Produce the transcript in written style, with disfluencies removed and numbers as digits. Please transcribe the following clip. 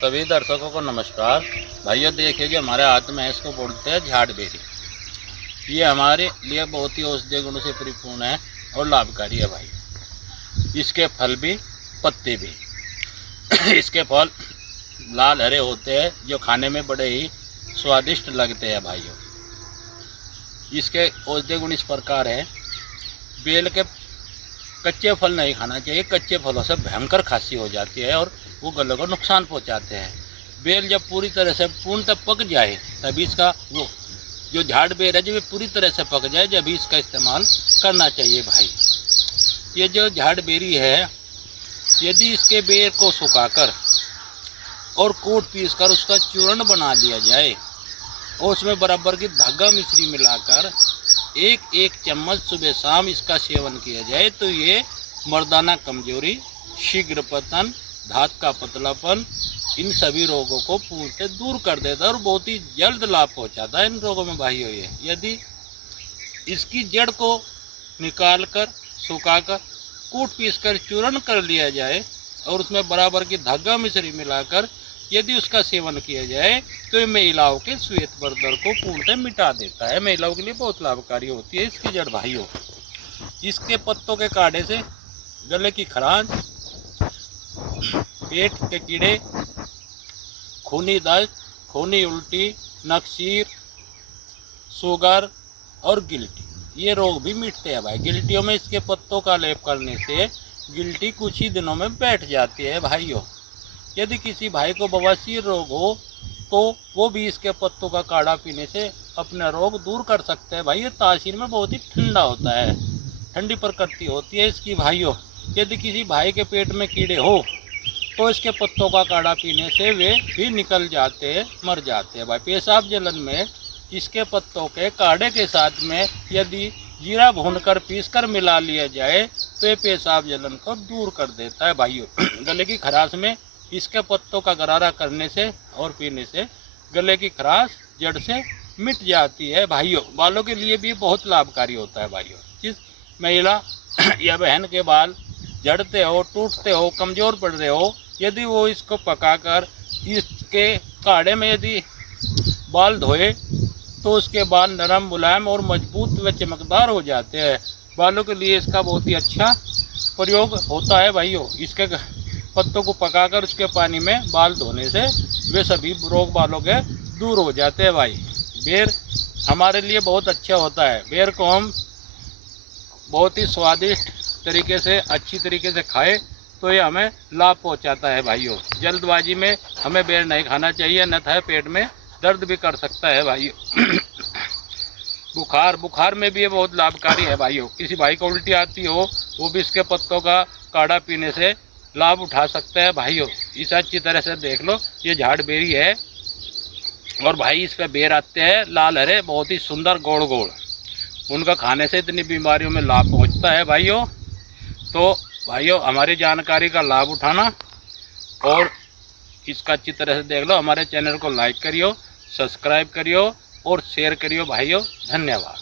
सभी दर्शकों को नमस्कार। भाइयों देखिए जो हमारे हाथ में है इसको बोलते हैं झाड़ बेरी। ये हमारे लिए बहुत ही औषधीय गुणों से परिपूर्ण है और लाभकारी है भाई। इसके फल भी पत्ते भी इसके फल लाल हरे होते हैं जो खाने में बड़े ही स्वादिष्ट लगते हैं भाइयों। इसके औषधीय गुण इस प्रकार है। बेल के कच्चे फल नहीं खाना चाहिए। कच्चे फलों से भयंकर खांसी हो जाती है और वो गले को नुकसान पहुंचाते हैं। बेल जब पूरी तरह से पूर्णतः पक जाए तभी इसका वो जो झाड़ बेर है जब पूरी तरह से पक जाए जब इसका इस्तेमाल करना चाहिए भाई। ये जो झाड़ बेरी है यदि इसके बेर को सुखाकर और कूट पीस कर उसका चूर्ण बना लिया जाए और उसमें बराबर की धागा मिश्री मिलाकर एक एक चम्मच सुबह शाम इसका सेवन किया जाए तो ये मर्दाना कमजोरी, शीघ्र पतन, दांत का पतलापन, इन सभी रोगों को पूर्णतः दूर कर देता है और बहुत ही जल्द लाभ पहुंचाता है इन रोगों में भाइयों। ये यदि इसकी जड़ को निकालकर सुखाकर कूट पीसकर चूर्ण कर लिया जाए और उसमें बराबर की धागा मिश्री मिलाकर यदि उसका सेवन किया जाए तो ये महिलाओं के श्वेत वर्धन को पूर्णतः मिटा देता है। महिलाओं के लिए बहुत लाभकारी होती है इसकी जड़ भाइयों। इसके पत्तों के काढ़े से गले की खरांच, पेट के कीड़े, खूनी दस्त, खूनी उल्टी, नक्सीर, शुगर और गिल्टी ये रोग भी मिटते हैं भाई। गिल्टियों में इसके पत्तों का लेप करने से गिल्टी कुछ ही दिनों में बैठ जाती है भाइयों। यदि किसी भाई को बवासीर रोग हो तो वो भी इसके पत्तों का काढ़ा पीने से अपना रोग दूर कर सकते हैं भाई। ये तासीर में बहुत ही ठंडा होता है, ठंडी प्रकृति होती है इसकी भाइयों। यदि किसी भाई के पेट में कीड़े हो तो इसके पत्तों का काढ़ा पीने से वे भी निकल जाते हैं, मर जाते हैं भाई। पेशाब जलन में इसके पत्तों के काढ़े के साथ में यदि जीरा भूनकर पीसकर मिला लिया जाए तो ये पेशाब जलन को दूर कर देता है भाइयों। गले की खराश में इसके पत्तों का गरारा करने से और पीने से गले की खराश जड़ से मिट जाती है भाइयों। बालों के लिए भी बहुत लाभकारी होता है भाइयों। जिस महिला या बहन के बाल झड़ते हो, टूटते हो, कमज़ोर पड़ रहे हो, यदि वो इसको पकाकर इसके काढ़े में यदि बाल धोए तो उसके बाल नरम, मुलायम और मजबूत व चमकदार हो जाते हैं। बालों के लिए इसका बहुत ही अच्छा प्रयोग होता है भाइयों। इसके पत्तों को पकाकर उसके पानी में बाल धोने से वे सभी रोग बालों के दूर हो जाते हैं भाई। बेर हमारे लिए बहुत अच्छा होता है। बेर को हम बहुत ही स्वादिष्ट तरीके से, अच्छी तरीके से खाए तो ये हमें लाभ पहुंचाता है भाइयों। जल्दबाजी में हमें बेर नहीं खाना चाहिए, अन्यथा पेट में दर्द भी कर सकता है भाइयों। बुखार में भी ये बहुत लाभकारी है भाइयों। किसी भाई को उल्टी आती हो वो भी इसके पत्तों का काढ़ा पीने से लाभ उठा सकता है भाइयों। इस अच्छी तरह से देख लो, ये झाड़ बेरी है और भाई इस पे बेर आते हैं लाल हरे, बहुत ही सुंदर गोल गोल। उनका खाने से इतनी बीमारियों में लाभ पहुंचता है भाइयों। तो भाइयों हमारी जानकारी का लाभ उठाना और इसका अच्छी तरह से देख लो। हमारे चैनल को लाइक करियो, सब्सक्राइब करियो और शेयर करियो भाइयों। धन्यवाद।